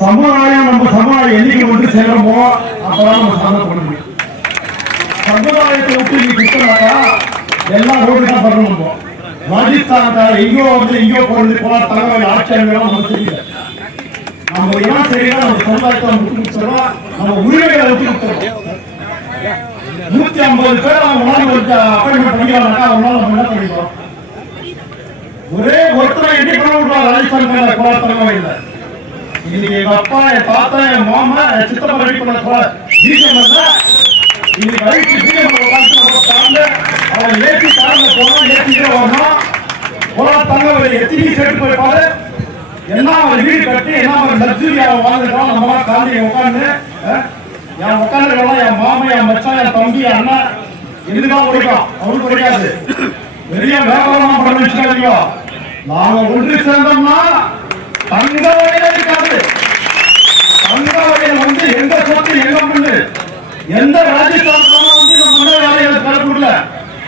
சமுதாயம் நம்ம சமுதாயம் என்னைக்கு ஒன்று சேரமோ அப்பதான் நம்ம சாதனை பண்ண முடியும். சமுதாயத்தை விட்டு நீ குத்தனாக்கா எல்லாம் ரோடு தான் பண்ணணும். ராஜஸ்தான்ல எங்கோ வந்து எங்கோ போறது போல தகவல் ஆட்சியெல்லாம் நம்ம தெரியல. நம்ம என்ன செய்யணும், நம்ம சமுதாயத்தை விட்டு கொடுத்துறோம், நம்ம உரிமைகளை விட்டு கொடுத்துறோம். 150 பேர் அவங்க அப்பாயின்மெண்ட் பண்ணிக்கிறாங்க, அவங்களால நம்ம என்ன பண்ணிக்கிறோம்? ஒரே ஒருத்தரை எப்படி பண்ண விடுறோம்? ராஜஸ்தான் போல தகவல் இல்லை. இன்னைக்கு எங்க அப்பா, என் தாத்தா, என் மாமா, என் சித்தப்பா ரெடி பண்ண போல இன்னைக்கு வயிற்று அவன் ஏற்றி காரண போனா ஏற்றிக்கிற வரணும் போல தகவல் எத்தனை சேர்த்து போயிருப்பாரு. என்ன அவன் வீடு கட்டி என்ன அவன் லக்ஸுரி அவன் வாழ்ந்துட்டான். நம்மளாம் காலையை உட்காந்து என் உட்காந்துருக்கலாம், என் மாமா, என் மச்சான், என் தம்பி, அண்ணா இதுதான் பிடிக்கும். அவனுக்கு பிடிக்காது. பெரிய வியாபாரமா பண்ண வச்சுக்காதீங்க. நாங்க ஒன்று சேர்ந்தோம்னா தங்க வகையில இருக்காது. தங்க வகையில வந்து எந்த சொத்து எங்க பண்ணு எந்த ராஜஸ்தான் வந்து நம்ம வேலைகளை தரக்கூடல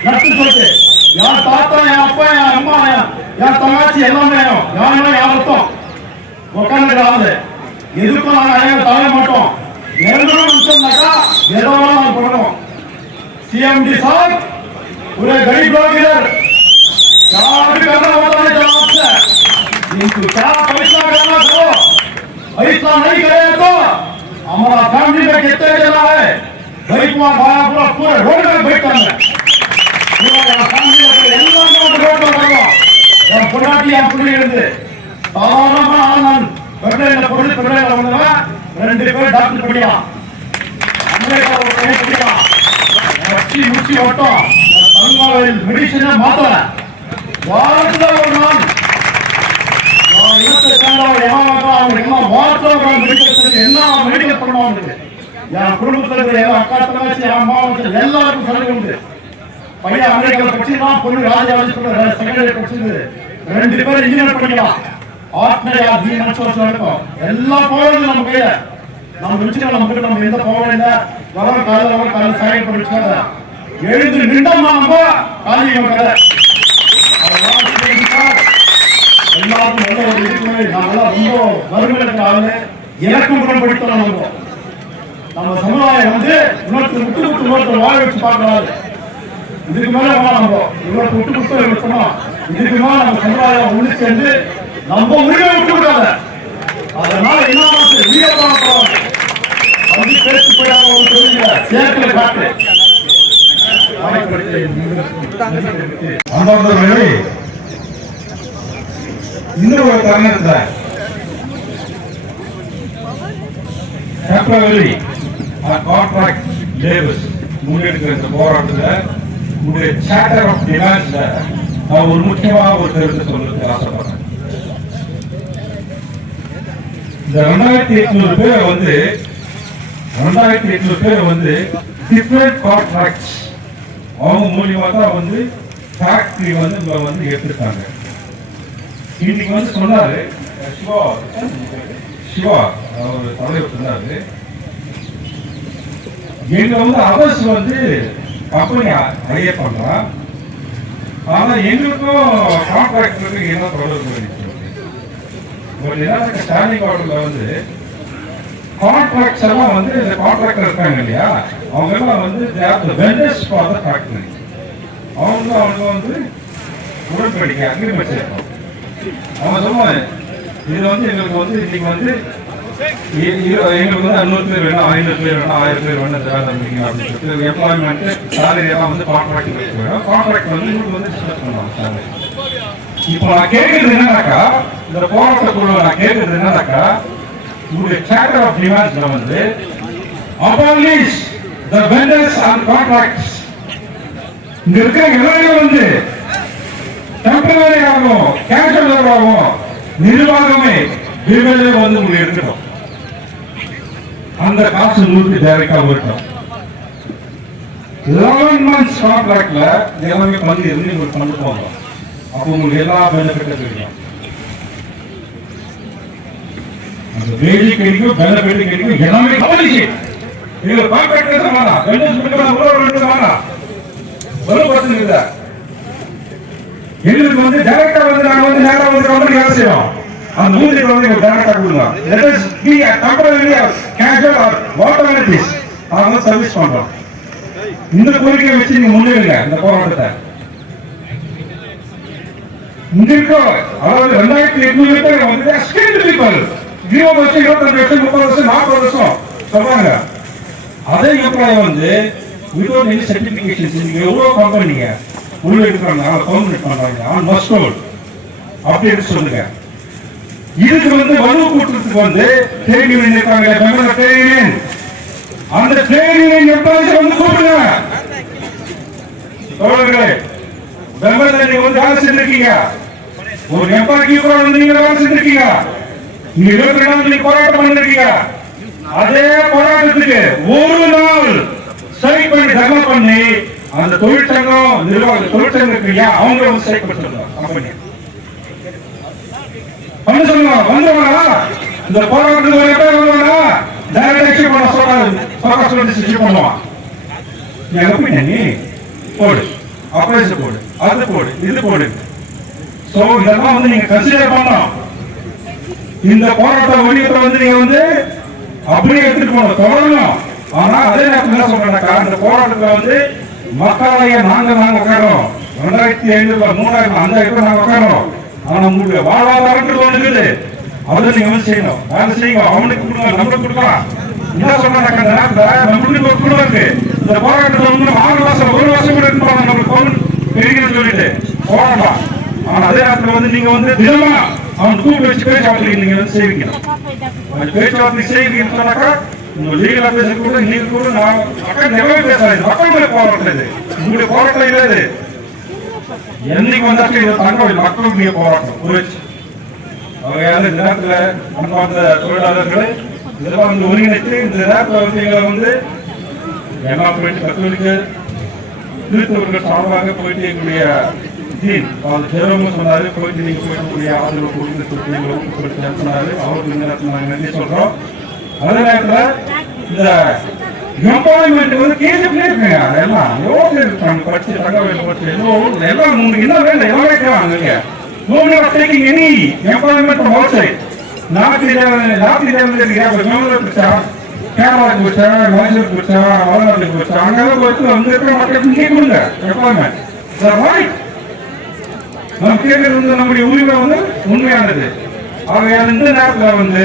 நட்டு சொத்து. என் தாத்தா, என் அப்பா, என் அம்மா, என் தங்காச்சி எல்லாமே யாருமே யாரத்தோம் உட்காந்துக்கிறாங்க. எதுக்கும் நாங்கள் தவற மாட்டோம். இறங்கணும் நினைச்சோம்னாக்கா ஏதோ நாங்கள் பண்ணணும். सीएमडी साहब पूरे गरीब लोग इधर क्या भी करना होता है जवाब से, किंतु क्या फैसला करना करो। फैसला नहीं करे तो हमारा फैमिली में कितने चला है भाई कुमार भाया पूरा पूरे रोड में बैठा है पूरा फैमिली में எல்லாரும் ரோட்ல வருவோம். என் பொண்டாட்டி என் பிள்ளை இருந்து சாதாரணமா நான் பெட்ரோல்ல போட்டு பெட்ரோல்ல வந்தவன் 2 பேர் டாக்டர் படிக்கலாம், அமெரிக்காவில் ஒரு பையன் படிக்கலாம். முச்சி ஓட்டம் தங்காவில் மெடிசனை மாத்தல. வாரத்துல ஒரு நாள் இனத்தை சேர்ந்தவர் அவங்க வாரத்தில் மெடிக்கல் என்ன மெடிக்கல் பண்ணுவாங்க. என் குடும்பத்தில் இருக்கிற என் அக்கா தங்கச்சி, என் மாவட்டத்தில் எல்லாருக்கும் சலுகை உண்டு. பையன் அமெரிக்காவில் படிச்சுதான், பொண்ணு ராஜா செகண்டரி படிச்சது. 2 பேர் இன்ஜினியர் படிக்கலாம். இருக்கும் எல்லா போறது நம்ம கையில. நம்ம வச்சுக்கலாம். நம்ம கிட்ட நம்ம எந்த போகல இல்லை. வர காலையில் சாயம் படிச்சுக்காத எழுந்து நின்றோம். நம்ம காலையில் கதை எல்லாருக்கும் நல்ல ஒரு இதுக்குமே நாங்கெல்லாம் ரொம்ப வறுமையில் இருக்கிற ஆளு. எனக்கும் குணப்படுத்தலாம். நம்ம சமுதாயம் வந்து இன்னொருத்தர் விட்டு விட்டு இன்னொருத்தர் வாழ வச்சு பார்க்கறாரு. இதுக்கு மேல நம்ம இவ்வளவு விட்டு விட்டு வச்சோம். இதுக்கு மேல நம்ம சமுதாயம் ஒன்று சேர்ந்து நம்ம உரிமை விட்டு விடாத. அதனால என்ன வீரப்பாக வந்து பேசி போயிடாங்க சேர்க்கல காட்டு இன்னொரு ஒரு தருணத்துல டெம்பரரி கான்ட்ராக்ட் லேபர்ஸ் முன்னெடுக்கிற இந்த போராட்டத்தில் உங்களுடைய சார்ட்டர் ஆஃப் டிமாண்ட்ஸ்ல நான் ஒரு முக்கியமான ஒரு கருத்து சொல்றதுக்கு ஆசைப்படுறேன். இந்த 2800 பேர் வந்து 2800 பேர் வந்து டிஃபரண்ட் கான்ட்ராக்ட்ஸ் அவங்க மூலியமா தான் வந்து ஃபேக்டரி வந்து இங்க வந்து எடுத்துட்டாங்க. இன்னைக்கு வந்து சொன்னாரு சிவா அவர் தலைவர் சொன்னாரு, எங்க வந்து அவர்ஸ் வந்து கம்பெனி ஹையர் பண்றான், ஆனா எங்களுக்கும் கான்ட்ராக்டருக்கு என்ன தொடர்பு ஸ்டாண்டிங் ஆர்டர்ல வந்து கான்ட்ராக்ட்ஸ் எல்லாம் வந்து இந்த கான்ட்ராக்டர் இருக்காங்க இல்லையா, அவங்க எல்லாம் வந்து வெண்டர்ஸ் ஃபார் த ஃபேக்டரி. அவங்க வந்து உடன்படிக்கை அக்ரிமெண்ட் செய்யணும். அவங்க சொல்லுவாங்க இது வந்து எங்களுக்கு வந்து இன்னைக்கு வந்து எங்களுக்கு வந்து 500 பேர் வேணும், 500 பேர் வேணும், 1000 பேர் வேணும் அப்படின்னு சொல்லிட்டு எம்ப்ளாய்மெண்ட் சேலரி எல்லாம் வந்து கான்ட்ராக்ட் வேணும். கான்ட்ராக்ட் வந்து உங்களுக்கு வந்து டிஸ்கஸ் பண்ணுவாங்க சேலரி. இப்போ நான் கேட்கறது என்னன்னாக்கா, இந்த போராட்டக்குழு நான் கேட்கறது என்னன்னாக்கா, உங்களுடைய சார்ட்டர் ஆஃப் டிமாண்ட்ஸ்ல வந்து abolish the vendors and contracts. இங்க இருக்கிற எல்லாரும் வந்து டெம்பரரி ஆகும், கேஷுவல் ஆகும், நிர்வாகமே விவலே வந்து உங்களுக்கு எடுக்கணும். அந்த காசு உங்களுக்கு டைரக்டா வரட்டும். 11 months கான்ட்ராக்ட்ல எல்லாமே பண்ணி இருந்து உங்களுக்கு பண்ணி போங்க. அப்போ உங்களுக்கு எல்லா பெனிஃபிட்டும் கிடைக்கும். அந்த வேலை கிடைக்கும், பெனிஃபிட் கிடைக்கும், எல்லாமே கவனிச்சு நீங்க கான்ட்ராக்ட் எடுத்தா வெண்டர்ஸ் பண்ணலாம், ஒரு ரெண்டு வாங்க ஒரு பர்சன் இல்ல. எங்களுக்கு வந்து டைரக்டா வந்து நாங்க வந்து நேரா வந்து கம்பெனி வேலை செய்வோம். அந்த ஊதியத்தை வந்து டைரக்டா கொடுங்க. Let us be a temporary or casual or whatever it is. அவங்க சர்வீஸ் பண்றோம். இந்த கோரிக்கையை வச்சு நீங்க முன்னேறுங்க இந்த போராட்டத்தை. இங்க இருக்கோ அதாவது 2800 பேர் வந்து ஸ்கில்டு பீப்பிள் 20 வருஷம் 25 வருஷம் 30 வருஷம் 40 வருஷம் சொல்றாங்க. அதே எம்ப்ளாய் வந்து வித்வுட் எனி சர்டிபிகேஷன்ஸ் நீங்க எவ்வளவு கம்பெனிங்க உள்ள இருக்கிறாங்க பர்மனெண்ட் பண்றாங்க ஆன் மஸ்ட் ரோல் அப்படின்னு சொல்லுங்க. இதுக்கு வந்து வலு கூட்டத்துக்கு வந்து ட்ரேட் யூனியன் இருக்காங்க, பெங்களூர் ட்ரேட் யூனியன், அந்த ட்ரேட் யூனியன் எம்ப்ளாயிஸ் வந்து கூப்பிடுங்க. தோழர்களே, பெங்களூர்ல நீங்க வந்து வேலை செஞ்சிருக்கீங்க, ஒரு எம்ப்ளாய்க்கு வந்து நீங்க வேலை செஞ்சிருக்கீங்க, நீங்க 22 நாள் நீங்க போராட்டம் பண்ணிருக்கீங்க. அதே போராட்டத்துக்கு ஒரு நாள் ஸ்ட்ரைக் பண்ணி தர்ணா பண்ணி அந்த தொழிற்சங்கம் நிர்வாக தொழிற்சங்கத்துக்கு அவங்க வந்து ஸ்ட்ரைக் பண்ணுறாங்க கம்பெனி பண்ண சொல்லுங்க. வந்தவனா இந்த போராட்டத்துக்கு ஒரு எப்ப வருவானா டைரக்ட் ஆக்ஷன் பண்ண சொல்றாங்க பண்ணுவான். நீ எப்படி நீ போடு ஆபரேஷன் போடு அது போடு இது போடு. சோ இதெல்லாம் வந்து நீங்க கன்சிடர் பண்ணணும். இந்த போராட்ட வடிவத்தை வந்து நீங்க வந்து அப்படியே எடுத்துட்டு போகணும், தொடரணும். ஆனா அதே நேரத்தில் என்ன சொல்றேன்னாக்கா இந்த போராட்டத்துல வந்து மக்களாய நாங்க உட்காரோம் 2500 3000 5000 நாங்க உட்காரோம். ஆனா உங்களுடைய வாழ்வாதாரங்கள் ஒண்ணு இருக்குது, அதை நீங்க வந்து செய்யணும். வேலை செய்யுங்க, அவனுக்கு கொடுங்க நம்மளுக்கு கொடுக்கலாம். என்ன சொல்றாங்க இந்த நேரத்தில் நம்மளுக்கு ஒரு குழுவம் இருக்கு. இந்த போராட்டத்தில் வந்து 6 மாசம் 1 வருஷம் கூட இருப்பாங்க நம்மளுக்கு பெருகிறேன்னு சொல்லிட்டு போராடலாம். ஆனா அதே நேரத்தில் வந்து நீங்க வந்து தினமா அவன் கூப்பிட்டு வச்சு பேச்சுவார்த்தை நீங்க வந்து செய்வீங்க. பேச்சுவார்த்தை செய்வீங்கன்னு சொன்னாக்கா உங்க லீகல் ஆபீசர் கூட நீங்க கூட நான் மக்கள் நிறைய பேசாது மக்கள் மேல போராட்டம் இது உங்களுடைய போராட்டம் இல்லது. என்னைக்கு வந்தாச்சு இதை தங்க மக்களுடைய போராட்டம் புரிச்சு. அவங்க இந்த நேரத்துல அன்பார்ந்த தொழிலாளர்களை இதெல்லாம் வந்து ஒருங்கிணைத்து இந்த நேரத்தில் வந்து எங்களை வந்து எல்லா போயிட்டு கத்தோலிக்க கிறிஸ்தவர்கள் சார்பாக போயிட்டு எங்களுடைய சொன்னாரு போயிட்டு நீங்க போயிட்டு ஆதரவு கொடுத்து சொன்னாரு. அவருக்கு இந்த நேரத்தில் நாங்கள் நன்றி சொல்றோம். அதே நேரத்தில் இந்த எம்ப்ளாய்மெண்ட் வந்து கேஜிஎஃப்ல இருக்குங்க. எல்லாம் எவ்வளவு இருக்காங்க படிச்சு தகவல் படிச்சு எல்லாம் உங்களுக்கு என்ன வேணும் எல்லாமே கேட்கறாங்க. Nobody are taking any employment from outside. North இந்தியாவில் போச்சா, கேரளாவுக்கு போச்சா, மைசூருக்கு போச்சா, வடநாட்டுக்கு போச்சா, அங்கெல்லாம் போயிட்டு அங்க இருக்கிற மக்களுக்கு கேட்கணுங்க எம்ப்ளாய்மெண்ட். நம்ம கேட்கறது வந்து நம்முடைய உரிமை வந்து உண்மையானது. ஆகையால் இந்த நேரத்தில் வந்து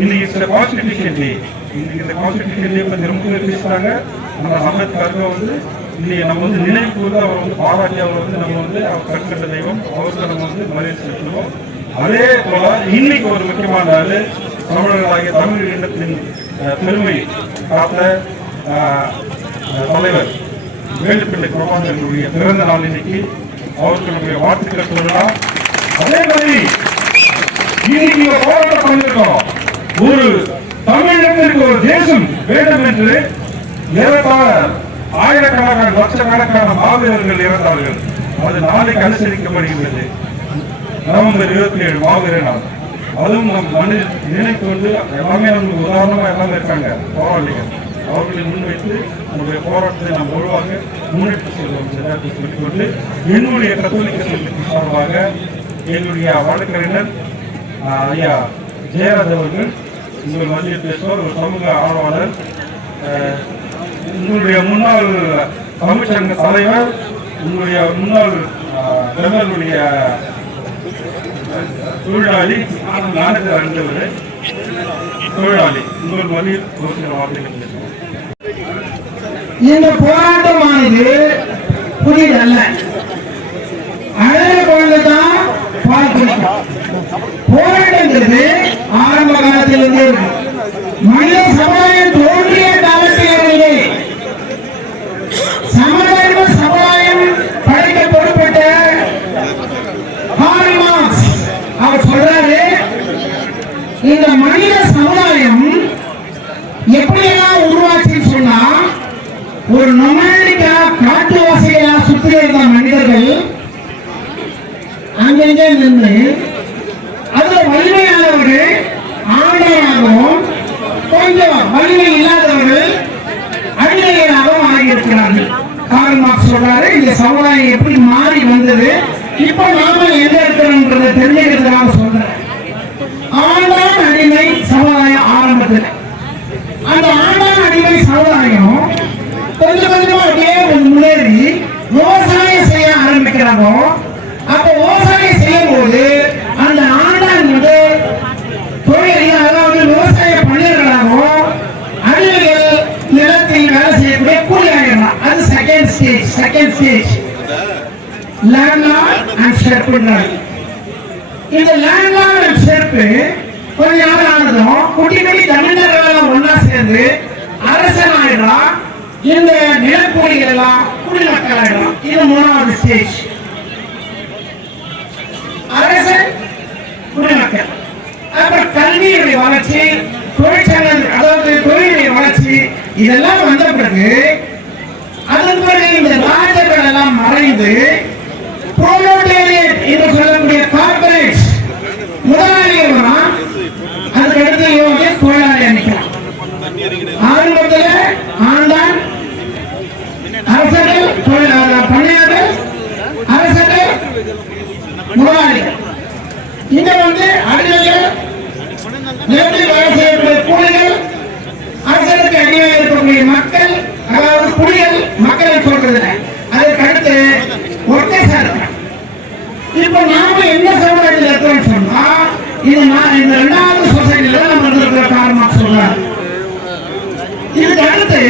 இன்னைக்கு கான்ஸ்டிடியூஷன் டே, இன்னைக்கு இந்த கான்ஸ்டிடியூஷன் டே பற்றி ரொம்ப பேசுறாங்க. நம்ம அம்பேத்கருக்கு வந்து இன்னைக்கு நம்ம வந்து நினைவு கூர்ந்து அவர் வந்து பாராட்டி அவர் வந்து நம்ம வந்து அவர் கற்கட்ட தெய்வம் அவருக்கு நம்ம வந்து மரியாதை செலுத்துவோம். அதே போல இன்னைக்கு ஒரு முக்கியமான நாள் தமிழர்களாகிய தமிழ் இனத்தின் பெருமை காத்த தலைவர் வேலுப்பிள்ளை பிரபாகரனுடைய பிறந்த நாள் இன்னைக்கு. அவருக்கு நம்முடைய வாழ்த்துக்கள் சொல்லலாம். அதே மாதிரி இன்னைக்கு போராட்டம் பண்ணிருக்கோம். ஒரு தமிழகத்திற்கு ஒரு தேசம் வேண்டும் என்று ஏறத்தாழ ஆயிரக்கணக்கான லட்சக்கணக்கான மாவீரர்கள் இறந்தார்கள். அது நாளைக்கு அனுசரிக்கப்படுகிறது. நவம்பர் 27 மாவீர நாள். அதுவும் நம் மண்ணில் நினைத்து கொண்டு எல்லாமே நமக்கு உதாரணமா எல்லாமே இருக்காங்க போராளிகள். அவர்களை முன்வைத்து நம்முடைய போராட்டத்தை நாம் ஒழுவாக முன்னெடுத்து செல்வோம் சொல்லிக்கொண்டு என்னுடைய கத்தோலிக்க சங்கத்தின் சார்பாக என்னுடைய வழக்கறிஞர் ஐயா ஜெயராஜ் அவர்கள் உங்கள் மத்தியில் பேசுவார். ஒரு சமூக ஆர்வலர், உங்களுடைய முன்னாள் தமிழ்ச்சங்க தலைவர், உங்களுடைய முன்னாள் பெண்களுடைய தொழிலாளி தொழிலாளி உங்கள் மத்தியில் ஒரு சில வார்த்தைகள் பேசுவார். இந்த போராட்டமானது புதிதல்ல. அழகு குழந்தைதான் பால் குடிக்கும். போராட்டங்கிறது ஆரம்ப காலத்திலிருந்து மனித சமுதாயம் தோன்றிய காலத்திலிருந்தே சமதர்ம சமுதாயம் படைக்க பொறுப்பட்ட கார்ல் மார்க்ஸ் அவர் சொல்றாரு, இந்த மனித சமுதாயம் எப்படியெல்லாம் உருவாச்சுன்னு சொன்னா, ஒரு நொமாடிக்கா காட்டுவாசிகளா சுற்றி இருந்த மனிதர்கள் அங்கங்கே நின்று அதுல வலிமையானவர்கள் ஆண்டையாகவும் கொஞ்சம் வலிமை இல்லாதவர்கள் அடிமைகளாகவும் ஆகியிருக்கிறார்கள். கார்ல் மார்க்ஸ் சொல்றாரு, இந்த சமுதாயம் எப்படி மாறி வந்தது, இப்ப நாம எங்க இருக்கிறோம்ன்றதை தெரிஞ்சுக்கிறதுக்காக சொல்றேன். ஆண்டான் அடிமை சமுதாயம் ஆரம்பத்தில். அந்த ஆண்டான் அடிமை சமுதாயம் கொஞ்சம் கொஞ்சமா அப்படியே முன்னேறி விவசாயம் செய்ய ஆரம்பிக்கிறாங்க. அப்ப விவசாயம் செய்யும் போது அந்த ஆண்டான் வந்து தொழில், அதாவது விவசாய பணியர்களாகவும் அடிமைகள் நிலத்தில் வேலை செய்யக்கூடிய கூலி ஆகிடலாம். அது செகண்ட் ஸ்டேஜ் லேண்ட்லார்ட் அண்ட் ஷெர்ப்ன்றாங்க. இந்த லேண்ட்லார்ட் அண்ட் ஷெர்ப் கொஞ்ச நாள் ஆனதும் குட்டி குட்டி தமிழர்கள் ஒன்னா சேர்ந்து அரசன் ஆயிடலாம். இந்த நிலக்கூலிகள் எல்லாம் குடிமக்கள் ஆயிடலாம். இது மூணாவது ஸ்டேஜ். அரசன், குடிமக்கள். அப்புறம் கல்வியுடைய வளர்ச்சி, தொழிற்சங்கம், அதாவது தொழிலுடைய வளர்ச்சி, இதெல்லாம் வந்த பிறகு அதன் பிறகு இந்த ராஜர்கள் எல்லாம் மறைந்து புரோலோட்டேரியட் என்று சொல்லக்கூடிய கார்பரேட் முதலாளிகள் வரான். அதுக்கடுத்து இவங்க தொழிலாளி அணிக்கலாம். ஆரம்பத்தில் ஆண்டான், அரசர்கள், பணியாளர்கள், அரசர்கள், முதலாளிகள். இங்க வந்து அடிமைகள், நிலத்தில் வேலை செய்யக்கூடிய கூலிகள், அரசருக்கு அடிமையாக இருக்கக்கூடிய மக்கள், அதாவது குடிகள், மக்களை சொல்றது. அதுக்கு அடுத்து ஒர்க்கர்ஸா இருக்காங்க. இப்ப நாம என்ன சமுதாயத்தில் இருக்கிறோம் சொன்னா, இது இந்த இரண்டாவது சொசைட்டில நம்ம இருக்கிற காரணம் சொல்றாரு. இதுக்கு அடுத்து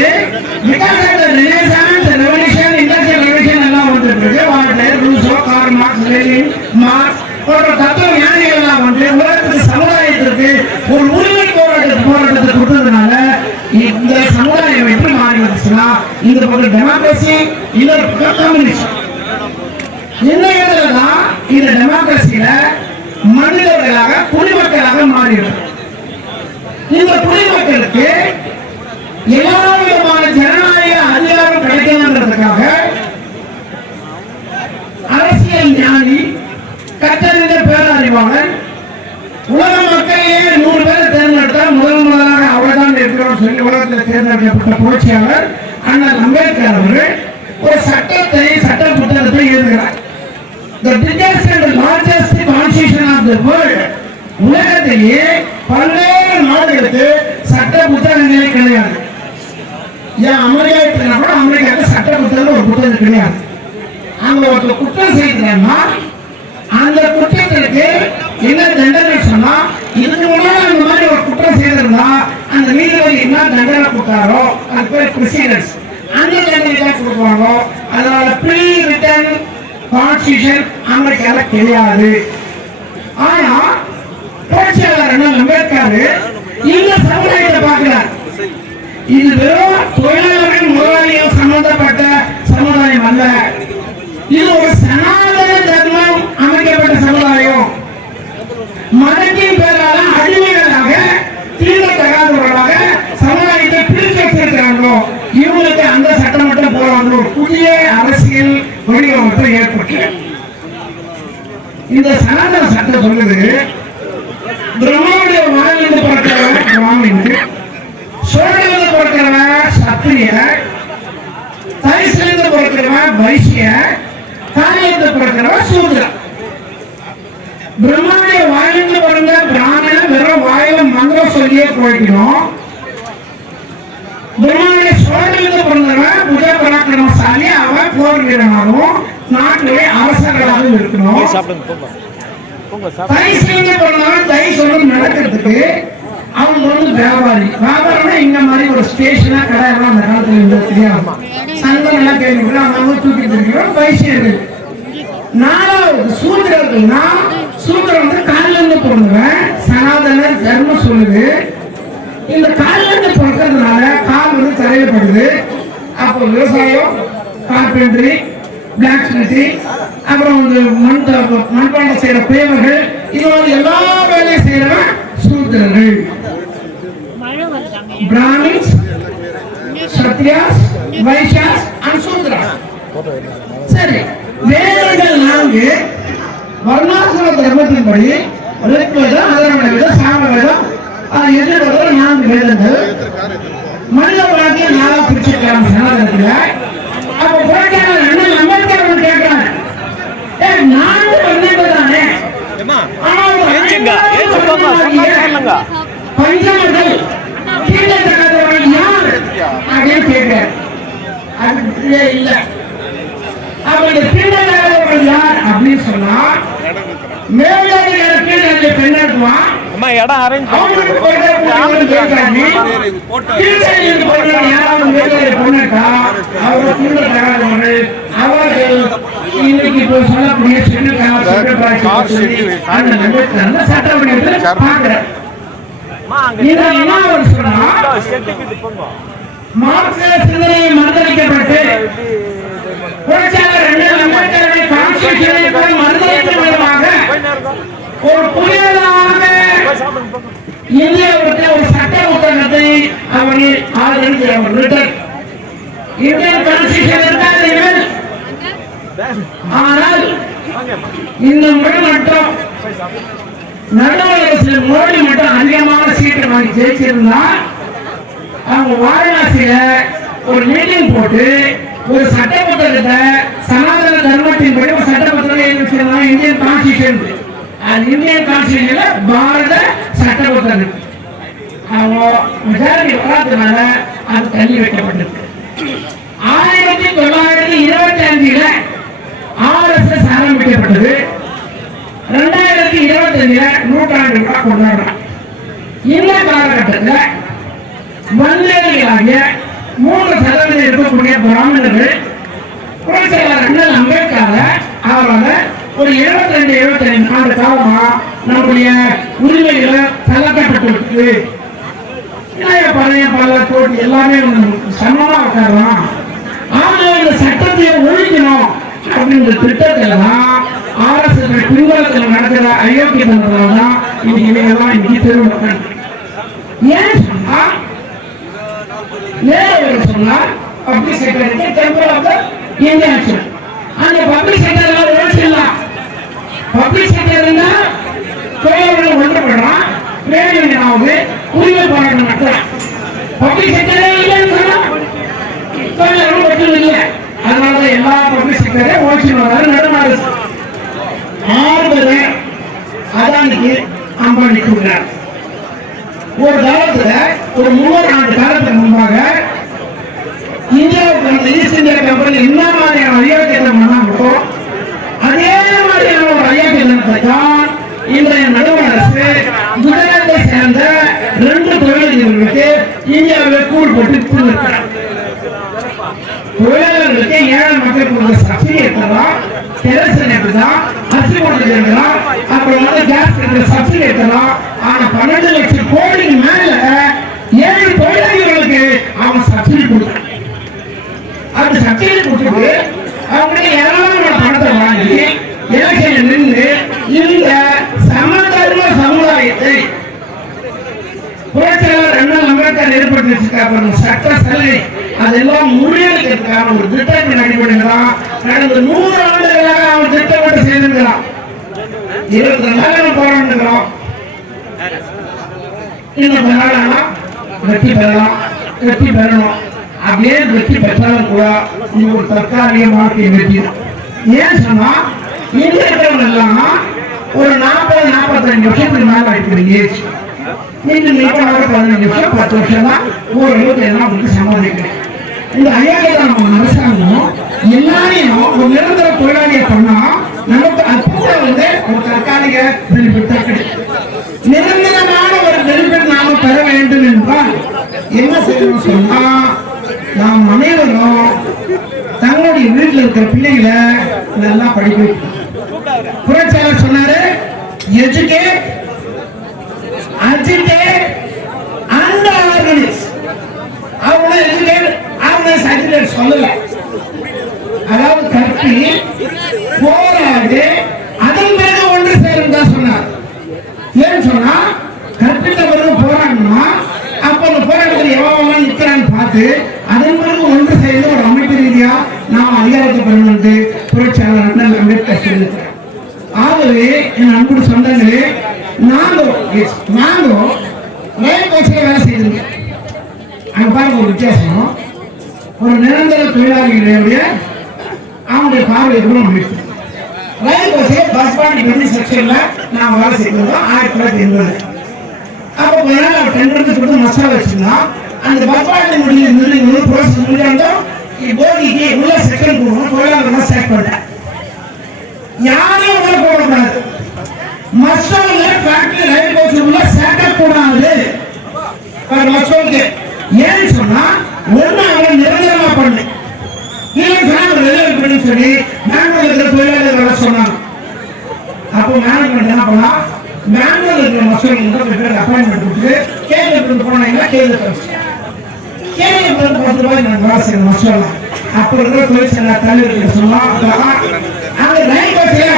because of the renaissance, revolution, industrial revolution எல்லாம் வந்துட்டு இருக்கு. Voltaire, Rousseau, Karl Marx, Lenin, Marx போன்ற தத்துவ ஞானிகள் எல்லாம் வந்து உலகத்துக்கு, சமுதாயத்திற்கு ஒரு உரிமை போராட்டத்தை கொடுத்ததுனால இந்த சமுதாயம் எப்படி மாறி வந்துச்சுன்னா, இந்த பக்கம் டெமோக்ரஸி, இன்னொரு பக்கம் கம்யூனிஸ்ட். இந்த இடத்துல தான் இந்த டெமோக்ரஸியில மனிதர்களாக, குடிமக்களாக மாறிடும். இந்த குடிமக்களுக்கு எல்லா விதமான ஜனநாயக அதிகாரம் கிடைக்கணுன்றதுக்காக அரசியல் ஞானி, கற்றறிந்த பேரறிவாளன், உலக மக்களையே 100 பேரை தேர்ந்தெடுத்தா முதலாக அவர்தான் இருக்கிறோம் சொல்லி உலகத்தில் தேர்ந்தெடுக்கப்பட்ட புரட்சியாளர் அண்ணல் அம்பேத்கர் அவர்கள் ஒரு சட்ட புத்தகத்தை எழுதுகிறார். The biggest and largest constitution of the world. உலகத்திலேயே பல்வேறு நாடுகளுக்கு சட்ட புத்தகங்களே கிடையாது. ஏன் அமெரிக்கா எடுத்துக்கினா கூட அமெரிக்காவுக்கு சட்ட புத்தகம் ஒரு புத்தகம் கிடையாது. அங்க ஒரு குற்றம் செய்யறாங்கன்னா அந்த குற்றத்திற்கு என்ன தண்டனை சொன்னா, இதுக்கு முன்னாடி அந்த மாதிரி ஒரு குற்றம் செய்திருந்தா அந்த நீதிபதி என்ன தண்டனை கொடுத்தாரோ அது பேர் ப்ரொசீடர்ஸ், அந்த தண்டனை தான் கொடுப்பாங்க. அதனால ப்ரீ ரிட்டன் கான்ஸ்டிடியூஷன் அமெரிக்கால கிடையாது. ஆனா புரட்சியாளர் அண்ணல் அம்பேத்கர் இந்த சமுதாயத்தை பார்க்கிறார். இது வெறும் தொழிலாளர்கள், முதலாளிகள் சம்பந்தப்பட்ட சமுதாயம் அல்ல. இது ஒரு சனாதன தர்மம் அமைக்கப்பட்ட சமுதாயம். மதத்தின் பேரால அடிமைகளாக, தீர்க்கத்தகாதவர்களாக சமுதாயத்தை பிரித்து வச்சிருக்கிறாங்களோ இவங்களுக்கு அந்த சட்டம் மட்டும் போறாங்களோ புதிய அரசியல் வடிவமைப்பு ஏற்பட்டு இந்த சனாதன சட்டம் சொல்லுது, பிரம்மாவுடைய மகனிலிருந்து பிறக்கிறவன் பிராமணன், சோழனிலிருந்து பிறக்கிறவன் சத்திரிய, தரிசிலிருந்து பிறக்கிறவன் வைசிய, காலிலிருந்து பிறக்கிறவன் சூத்ரன். பிரம்மாவுடைய வாயிலிருந்து பிறந்த பிராமணன் வெறும் வாயில மந்திரம் சொல்லியே போய்க்கணும். பிரம்மாவுடைய சோழனிலிருந்து பிறந்தவன் புத பராக்கிரமசாலி, அவன் போர் வீரனாகவும் நாட்டுடைய அரசர்களாகவும் இருக்கணும். தரிசிலிருந்து பிறந்தவன் தை சொல்றது நடக்கிறதுக்கு அவங்க வந்து வியாபாரி. வியாபாரம்னா இங்க மாதிரி ஒரு ஸ்டேஷனா கடையெல்லாம் அந்த காலத்துல இருந்தது தெரியாம சங்கம் எல்லாம் கேள்விப்படும். அவங்க தூக்கிட்டு இருக்கிறோம் வைசியர்கள். நாலாவது சூத்திரர்கள்னா, சூத்திரம் வந்து காலில இருந்து பிறந்தவன் சனாதன தர்மம் சொல்லுது. இந்த காலில இருந்து பிறக்கிறதுனால கால் வந்து தரையப்படுது. அப்போ விவசாயம், கார்பென்ட்ரி, பிளாக் ஸ்மித்தி, அப்புறம் வந்து மண்பாண்டம் செய்யற பேவர்கள், இது மாதிரி எல்லா வேலையும் செய்யறவன் சூத்திரர்கள். பிராமின்ஸ், சத்ரியாஸ், வைஷ்யாஸ் அண்ட் சூத்ராஸ். சரி, வேதங்கள் 4 வர்ணாசிரம தர்மத்தின்படி ரிக்வேதம், அதர்வணவேதம், சாமவேதம், எதிர்வேதம் 4 வேதங்கள். மனித வாழ்க்கையை 4 பிரிச்சிருக்காங்க சனாதனத்துல. அப்ப புரட்சியாளர் அண்ணல் அம்பேத்கர் கேட்கிறார், 4 வர்ணங்கள் தானே, ஆனா பஞ்சமர்கள் கீழே தராதவர்கள் யார் அப்படின்னு கேட்கிறார். அது இல்ல. அவருடைய கீழே தராதவர்கள் யார் அப்படின்னு சொன்னா மேலாளர்களுக்கு நல்ல பெண்ணாக்குவான். அவங்களுக்கு அவர்கள் இன்னைக்கு சொல்லக்கூடிய சட்டமன்றத்தில் பார்க்கிறேன். மார்க்சிய சிந்தனையை மறுதளிக்கப்பட்டு ஒரு புதியதாக இந்தியாவுக்கு ஒரு சட்ட புத்தகத்தை அவர்கள் ஆதரிக்கிறார்கள். இந்தியன் கான்ஸ்டிடியூஷன் இருக்காது. ஆனால் இந்த முறை மட்டும் நடுவரசில் மோடி மட்டும் அதிகமான சீட்டை வாங்கி ஜெயிச்சிருந்தா அவங்க வாரணாசியில ஒரு மீட்டிங் போட்டு ஒரு சட்ட புத்தகத்தை சனாதன தர்மத்தின்படி ஒரு சட்ட புத்தகம் இந்தியன் கான்ஸ்டிடியூஷன் இந்தியன் கான்ஸ்டிடியூஷன்ல பாரத சட்ட புத்தகம் அவங்க மெஜாரிட்டி வராதனால அது தள்ளி வைக்கப்பட்டிருக்கு. 1925 RSS ஆரம்பிக்கப்பட்டது. 2025 நூற்றாண்டு விழா கொண்டாடுறாங்க. இந்த காலகட்டத்தில் வந்தேரிகளாகிய 3% இருக்கக்கூடிய பிராமணர்கள் புரட்சியாளர் அண்ணல் அம்பேத்கர் அவரால் ஒரு 72-75 ஆண்டு காலமா நம்முடைய உரிமைகளை தளர்த்தப்பட்டிருக்கு. பழைய பல கோடி எல்லாமே சமமா உட்காரலாம். ஆனால் இந்த சட்டத்தை ஒழிக்கணும் அப்படின்ற திட்டத்தில் தான் RSS பின்புலத்தில் நடக்கிற அயோக்கியத்தனத்தால் தான் இவங்கெல்லாம் இன்னைக்கு தெருவில். ஏன் சொன்னா நேரம் சொன்னார் public secretary temple of the Indian. அந்த பப்ளிக் செக்ரட்டரி ஒழிச்சிடலாம். பப்ளிக் செக்ரட்டரினா தொழிலாளர்கள் ஒன்றுபடுறான், பிரேமியனாவது உரிமை போராட்டம் நடத்துறான். பப்ளிக் செக்ரட்டரி இல்லைன்னு சொன்னா தொழிலாளர்கள் ஒன்றும் இல்லை. அதனால எல்லா பப்ளிக் செக்ரட்டரியும் ஒழிச்சு வர்றாரு. நடுநாடு 6 பேர் அதானிக்கு அம்பானி கொடுக்கிறார். ஒரு காலத்துல ஒரு 300 ஆண்டு காலத்துக்கு முன்பாக இந்தியாவுக்கு அந்த ஈஸ்ட் இந்தியா கம்பெனி என்ன மாதிரியான அயோக்கியத்தனம் பண்ணாங்களோ அதே மாதிரியான ஒரு அயோக்கியத்தனத்தை தான் இன்றைய நடுவண் அரசு குஜராத்தை சேர்ந்த 2 தொழிலதிபர்களுக்கு இந்தியாவில் கூழ் போட்டு கொடுத்திருக்கிறார். தொழிலாளர்களுக்கு ஏழை மக்களுக்கு சப்சிடி எடுக்கலாம், கெரோசின் எடுக்கலாம், அரிசி போட்டு எடுக்கலாம், அப்புறம் கேஸ் சப்சிடி எடுக்கலாம். ஆனா 12 லட்சம் கோடிக்கு மேல 7 தொழிலாளர்களுக்கு அவன் சப்சிடி கொடுத்தான். அந்த சப்சிடி கொடுத்துட்டு அவங்களுக்கு ஏராளமான பணத்தை வாங்கி எலெக்ஷன் நின்று இந்த சமதர்ம சமுதாயத்தை புரட்சியாளர் அண்ணல் அம்பேத்கர் ஏற்படுத்தி வச்சிருக்காங்க சட்ட சலுகை அதெல்லாம் முறியடிக்கிறதுக்கான ஒரு திட்டத்தின் அடிப்படையில் தான் கடந்த 100 ஆண்டுகளாக அவர் திட்டமிட்டு செய்திருக்கிறார். 22 நாள் போராடுகிறோம். இன்னும் வெற்றி பெறலாம், வெற்றி பெறணும். அப்படியே வெற்றி பெற்றாலும் கூட இது ஒரு தற்காலிகமாக வெற்றி. ஏன் சொன்னா இந்தியர்கள் எல்லாம் ஒரு 40-45 நிமிஷத்துக்கு மேல ஆயிடுறீங்க. இன்னும் 15 நிமிஷம் 10 வருஷம் தான் ஓரளவுக்கு எல்லாம் உங்களுக்கு சமாளிக்கிறேன். இந்த அயோக்கியத்தனமான அரசாங்கம் எல்லாரையும் ஒரு நிரந்தர தொழிலாளியை பண்ணா நமக்கு அப்போ ஒரு தற்காலிக பெனிஃபிட் கிடைக்கும். நிரந்தரமான ஒரு பெனிஃபிட் நாம பெற வேண்டும் என்றால் என்ன செய்யணும் சொன்னா நாம் அனைவரும் தங்களுடைய வீட்டில் இருக்கிற பிள்ளைகளை நல்லா படிக்க வைக்கணும். புரட்சியாளர் சொன்னாரு, எஜுகேட், அஜிடேட் அண்ட் ஆர்கனைஸ். அவங்க எஜுகேட், ஆர்கனைஸ், அஜிடேட் சொல்லல. அதாவது கற்பி, போராடு, அதன் பிறகு ஒன்று சேரும் தான் சொன்னார். ஏன்னு சொன்னா கற்பித்த பிறகு போராடணுமா, அப்ப அந்த போராட்டத்தில் எவ்வளவு நிற்கிறான்னு பார்த்து அதன் பிறகு ஒன்று சேர்ந்து ஒரு அமைப்பு ரீதியா நாம் அதிகாரத்தை பெறணும்னு புரட்சியாளர் அண்ணல் அம்பேத்கர் சொல்லியிருக்கிறார். ஆகவே என் அன்பு சொந்தங்களே, நாங்கள் ரயில் கோச்சில் வேலை செய்திருக்கோம். அங்க பாருங்க ஒரு வித்தியாசம். ஒரு நிரந்தர தொழிலாளிகளுடைய அவங்களுடைய பார்வை எவ்வளவு ரயில் கோச்சில் பஸ் பாண்டி செக்ஷன்ல நான் வேலை செய்யணும் 1980. அப்போ கொஞ்ச நாள் டெண்டருக்கு கொடுத்து மசாலா வச்சிருந்தோம். அந்த பப்பாளி முடிஞ்சு ப்ரோசஸ் முடிஞ்சாலும் போகிக்கு உள்ள செகண்ட் போகணும். தொழிலாளர்கள் செலக்ட் பண்ணிட்டேன். யாரும் உள்ள போடக்கூடாது. மசாலா ஃபேக்டரி ரயில் கோச் உள்ள சேர்க்கக்கூடாது. மசாலுக்கு ஏன்னு சொன்னா ஒண்ணு அவரை நிரந்தரமா பண்ணு, இல்லைன்னு சொல்லி பெங்களூர்ல இருக்கிற தொழிலாளர்களை சொன்னாங்க. அப்போ மேனேஜ்மெண்ட் என்ன பண்ணா, பெங்களூர்ல இருக்கிற மசாலுக்கு அப்பாயின்மெண்ட் கொடுத்து கேள்வி போனீங்கன்னா கேள்வி ₹10 நான் வேலை செய்யணும் மசாலா. அப்போ இருக்கிற தொழிற்சங்க தலைவர்கள் சொன்னாங்க, அங்க ரயில் கோச்சில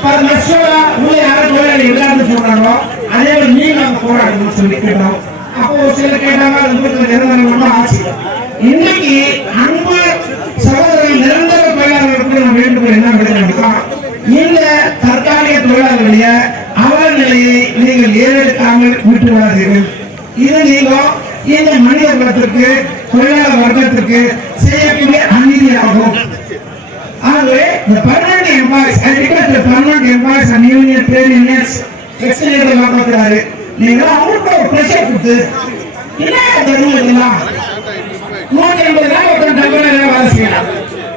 தமிழ் மசாலா உள்ள யாரும் தொழிலாளி எல்லாரும் சொல்றாங்களோ அதே மாதிரி நீங்க அங்க போராடணும்னு சொல்லி கேட்டோம். அப்போ சில கேட்டாங்க, அது நிரந்தரம் ஆச்சு. இன்னைக்கு அன்பு சகோதரர்கள் நிரந்தர தொழிலாளர்களுக்கு நம்ம வேண்டுகோள் என்ன விடுறோம்னா, இந்த தற்காலிக தொழிலாளர்களுடைய அவல நிலையை நீங்கள் ஏறெடுக்காமல் விட்டு விடாதீர்கள். இது நீங்க இந்த மனித குலத்திற்கு தொழிலாளர் வர்க்கத்திற்கு செய்யக்கூடிய அநீதியாகும். ஆகவே the permanent employees, I request the permanent employees and union trade unions எக்ஸிலேட்டர் பார்க்கிறாரு. நீங்க அவங்களுக்கு ஒரு பிரஷர் கொடுத்து என்ன தருவீங்களா? 180 நாள் ஒருத்தன் டெம்பரரி வேலை செய்யலாம்.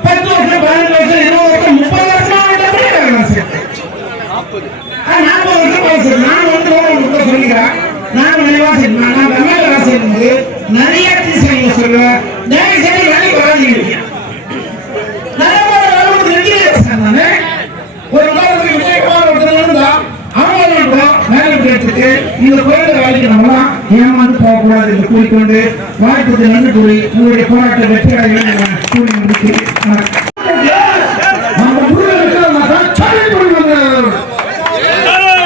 10 வருஷம் 15 வருஷம் 20 வருஷம் 30 வருஷம் டெம்பரரி வேலை செய்யலாம். 40 வருஷம் வேலை செய்யலாம். நான் வந்து சொல்லிக்கிறேன், நான் நினைவா செய்யணும். நான் தமிழ் வேலை செய்யும்போது நிறைய டீச்சர் சொல்லுவேன், தயவு செய்து வேலைக்கு வராதீங்க. நிறைய பேர் வேலை ஒரு காலத்துக்கு விஜயகுமார் ஒருத்தர் இருந்தா இந்த குறைந்த வேலைக்கு நம்மளாம் ஏமாந்து போகக்கூடாது என்று கூறிக்கொண்டு வாய்ப்புக்கு நன்றி கூறி உங்களுடைய போராட்ட வெற்றியடைய கூறி முடிக்கிறேன்.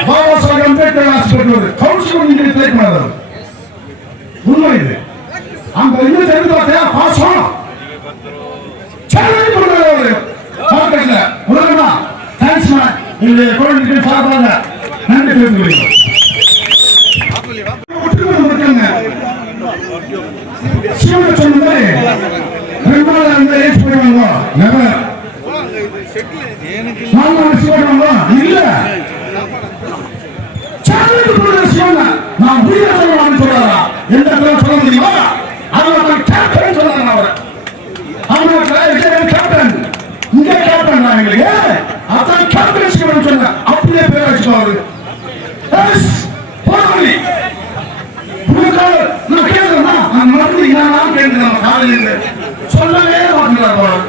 பாபா சாஹேப் அம்பேத்கர் ஆசைப்பட்டவர் கவுன்சில் உண்மை இது. அந்த இன்னும் தெரிந்து பார்த்தியா பாசம் சேலஞ்ச் பண்ணுறது மார்க்கெட்ல உலகமா தேங்க்ஸ் இந்த கோவிலுக்கு சார்பாக நன்றி தெரிவித்துக் சிவனை சொன்ன மாதிரி 2 நாள் அந்த ஏஜ் போயிடுவாங்க. நெவர் நாங்கள் சிவனுவாங்க இல்ல சேலஞ்ச் பண்ணுற சிவனை நான் உயிரை சொல்லலாம்னு சொல்றாரா? எந்த இடத்துல சொல்ல முடியுமா? அவங்க கேப்டன் சொல்றாங்க. அவர் அவங்க கேப்டன் இங்க கேப்டன் தான் எங்களுக்கு அதான் கேப்டன் சிவன் சொன்ன அப்படியே பேர் வச்சுக்கோங்க. நான் கேட்கிறேன்னா நான் மறந்துட்டீங்கன்னா கேட்கிறேன். காலையில் சொல்லவே மாட்டேங்கிறார்.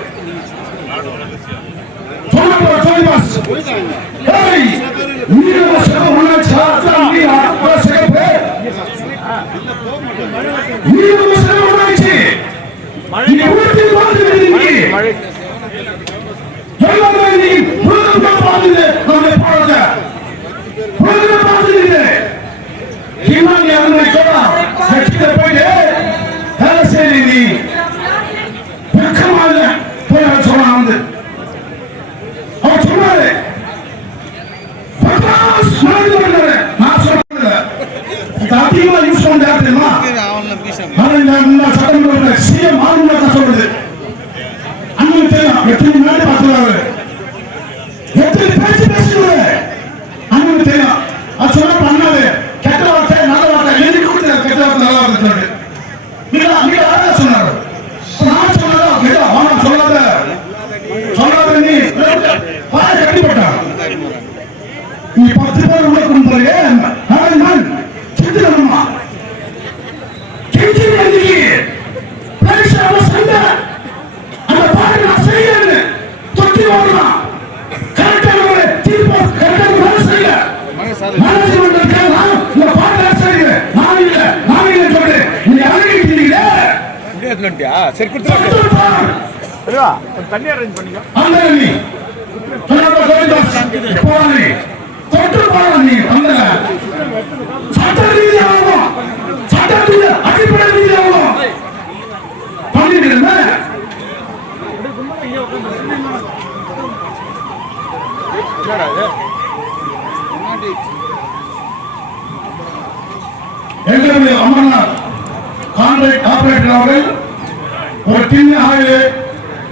அதிகமா யூஸ் பண்ண சட்டமன்ற சிஎம் ஆளுநர் சொல்றது அண்ணன் தெரியும். எத்தனை நாடு பார்த்துருவாரு, எத்தனை பேச்சு பேசுவாரு அண்ணன் தெரியும். அது சொல்ல பண்ணாது கெட்ட வார்த்தை நல்ல வார்த்தை எழுதி கொடுத்து கெட்ட வார்த்தை நல்ல வார்த்தை சொல்லிட்டு நீங்க சொன்னாரு. நான் சொன்னதா அவன் சொல்லாத சொல்லாத நீ வாய் கட்டிப்பட்டான். நீ 10 பேர் உள்ள கொண்டு போறியே நான் சித்திரமா கெஞ்சி எழுதி பரிசால சண்டை அந்த பாரு நான் செய்யறேன்னு தொட்டி ஓடலாம். கரெக்டான தீர்ப்பு கரெக்டான வேலை செய்யல மேனேஜ்மெண்ட் கேட்கலாம். இந்த பாரு வேலை செய்யுது நான் இல்ல சொல்றேன். நீ அழகிட்டீங்களே சரி கொடுத்துருவா தண்ணி அரேஞ்ச் பண்ணிக்கோ. அந்த நீ தொட்டு போற நீ அந்த சட்ட ரீதியாகவும் சட்டத்துடைய அடிப்படை ரீதியாகவும் பண்ணிட்டு எங்களுடைய அமர்நாத் கான்ட்ராக்ட் ஆபரேட்டர் அவர்கள் ஒரு டின் ஆயில்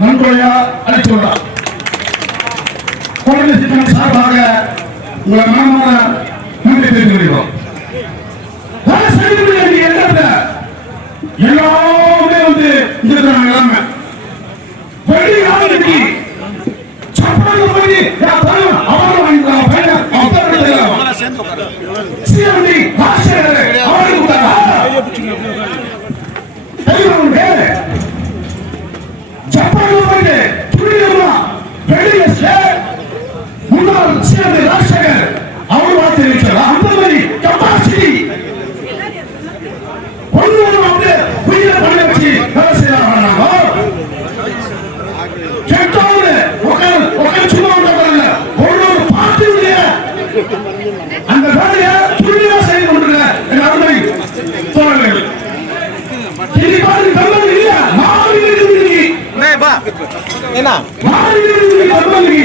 நன்கொடையா அளித்துள்ளார். குழந்தை திட்டம் சார்பாக உங்களை மனமான நன்றி தெரிவித்துக் கொள்கிறோம். எல்லாமே வந்து இருக்கிறாங்க எல்லாமே வெளி ஆளுநருக்கு சப்பாங்க போய் அவரை வாங்கிக்கலாம் பையன் சிஎம்டி ஆசிரியர் அவருக்கு ஜப்பான் போயிட்டு துணியமா வெளியில முன்னாள் சிஎம்டி ராஜசேகர் அவர் வார்த்தை இருக்கிறார். அந்த மாதிரி கப்பாசிட்டி ஒன்று வந்து உயிரை பண்ண வச்சு வேலை செய்யறாங்க. கெட்டவங்க உட்காந்து சும்மா வந்தாங்க ஒரு பார்ட்டியுடைய அந்த வேலையை துணியா செய்து கொண்டிருக்க என் அருமை தோழர்கள். இது மாதிரி கம்பெனி இல்ல மாறி மாறி